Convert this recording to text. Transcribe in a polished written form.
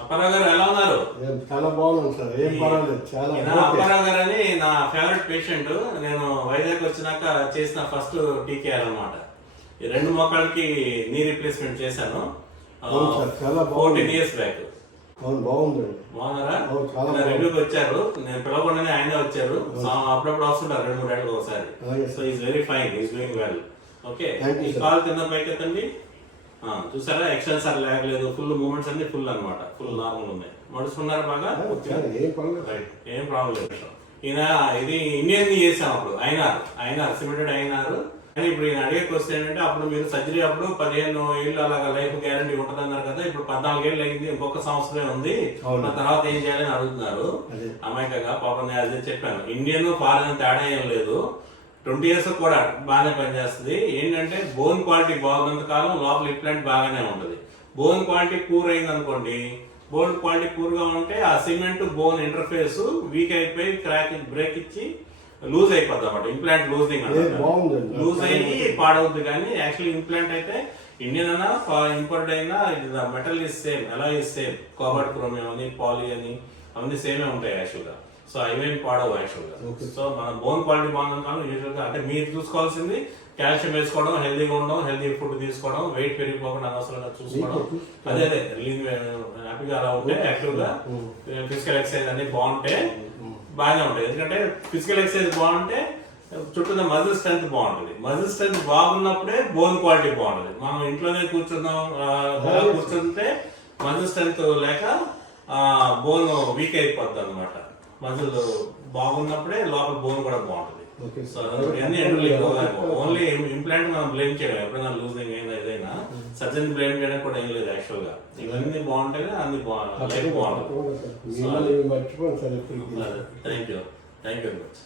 అప్పారావు గారు ఎలా ఉన్నారు? చాలా బాగున్నాను సార్, ఏం పర్వాలేదు. చాలా అప్పారావు గారు అని నా ఫేవరెట్ పేషెంట్. నేను వైజాగ్ వచ్చినాక చేసిన ఫస్ట్ టీకేఆర్ అనమాట. ఈ రెండు మోకాళ్ళకి నీ రీప్లేస్మెంట్ చేశాను. చాలా 14 years బ్యాక్. బాగుందండి. బాగున్నారా? రివ్యూకి వచ్చారు, నేను పిలవకుండానే ఆయనే వచ్చారు. అప్పుడప్పుడు వస్తుంటారు 2-3 ఏళ్ళకి ఒకసారి. So is very fine, is doing well. Okay, ఈ కాల్ కింద పైకి ఎత్తండి. చూసారా, ఎక్స్టెన్సర్ లేగలేదు, ఫుల్ మూమెంట్స్ అన్ని ఫుల్ అనమాట, ఫుల్ నార్మల్ ఉన్నాయి. మడుచుకున్నారు బాగా, ఏం ప్రాబ్లం లేదు. ఈయన ఇది ఇండియన్ చేసాం అప్పుడు, అయినారు సిమెంటెడ్ అయినారు. కానీ ఇప్పుడు ఈయన అడిగే క్వశ్చన్ ఏంటంటే, అప్పుడు మీరు సర్జరీ అప్పుడు 15 ఏళ్ళు అలాగా లైఫ్ గ్యారంటీ ఉంటుంది అన్నారు కదా, ఇప్పుడు 14 ఏళ్ళు అయింది, ఇంకొక సంవత్సరమే ఉంది, తర్వాత ఏం చేయాలని అడుగుతున్నారు అమాయకంగా. పాపం నేను అదే చెప్పాను, ఇండియన్ ఫారెన్ తేడా ఏం లేదు, 20 years కూడా బాగానే పనిచేస్తుంది. ఏంటంటే బోన్ క్వాలిటీ బాగున్నంత కాలం లోపల ఇంప్లాంట్ బాగానే ఉంటుంది. బోన్ క్వాలిటీ పూర్ అయింది అనుకోండి, బోన్ క్వాలిటీ పూర్గా ఉంటే ఆ సిమెంట్ బోన్ ఇంటర్ఫేస్ వీక్ అయిపోయి క్రాక్ బ్రేక్ ఇచ్చి లూజ్ అయిపోద్ది అనమాట. ఇంప్లాంట్ లూజ్ అయ్యి పాడవుద్ది. కానీ యాక్చువల్లీ ఇంప్లాంట్ అయితే ఇండియన్ అయినా ఇంపోర్ట్ అయినా మెటల్ ఇస్ సేమ్, ఎలా ఇస్ సేమ్. కోబాల్ట్ క్రోమియం అని, పాలీ అని అవన్నీ సేమే ఉంటాయి యాక్చువల్గా. సో అవేం పాడవు యాక్చువల్గా. సో మన బోన్ క్వాలిటీ బాగుంటాను యూజువల్గా. అంటే మీరు చూసుకోవాల్సింది కాల్షియం వేసుకోవడం, హెల్దీగా ఉండడం, హెల్దీ ఫుడ్ తీసుకోవడం, వెయిట్ పెరిగిపోకుండా అనవసరంగా చూసుకోవడం. అదే రిలీజ్ హ్యాపీగా అలా ఉంటే యాక్టివ్గా ఫిజికల్ ఎక్సర్సైజ్ అనేది బాగుంటే బాగానే ఉంటాయి. ఎందుకంటే ఫిజికల్ ఎక్సర్సైజ్ బాగుంటే చుట్టూ మజిల్ స్ట్రెంత్ బాగుంటుంది. మజిల్ స్ట్రెంత్ బాగున్నప్పుడే బోన్ క్వాలిటీ బాగుంటుంది. మనం ఇంట్లోనే కూర్చుంటే మజిల్ స్ట్రెంత్ లేక బోన్ వీక్ అయిపోద్ది అనమాట. మజిల్ బాగున్నప్పుడే లోపల బోన్ కూడా బాగుంటుంది. సో ఓన్లీ ఇంప్లాంట్ మనం బ్లేమ్ చేయడం, ఎప్పుడైనా లూజింగ్ అయినా ఏదైనా సర్జన్ బ్లేమ్ చేయడం కూడా ఏం లేదు యాక్చువల్ గా. ఇవన్నీ బాగుంటేనే అన్ని బాగుంటుంది. Thank you very much.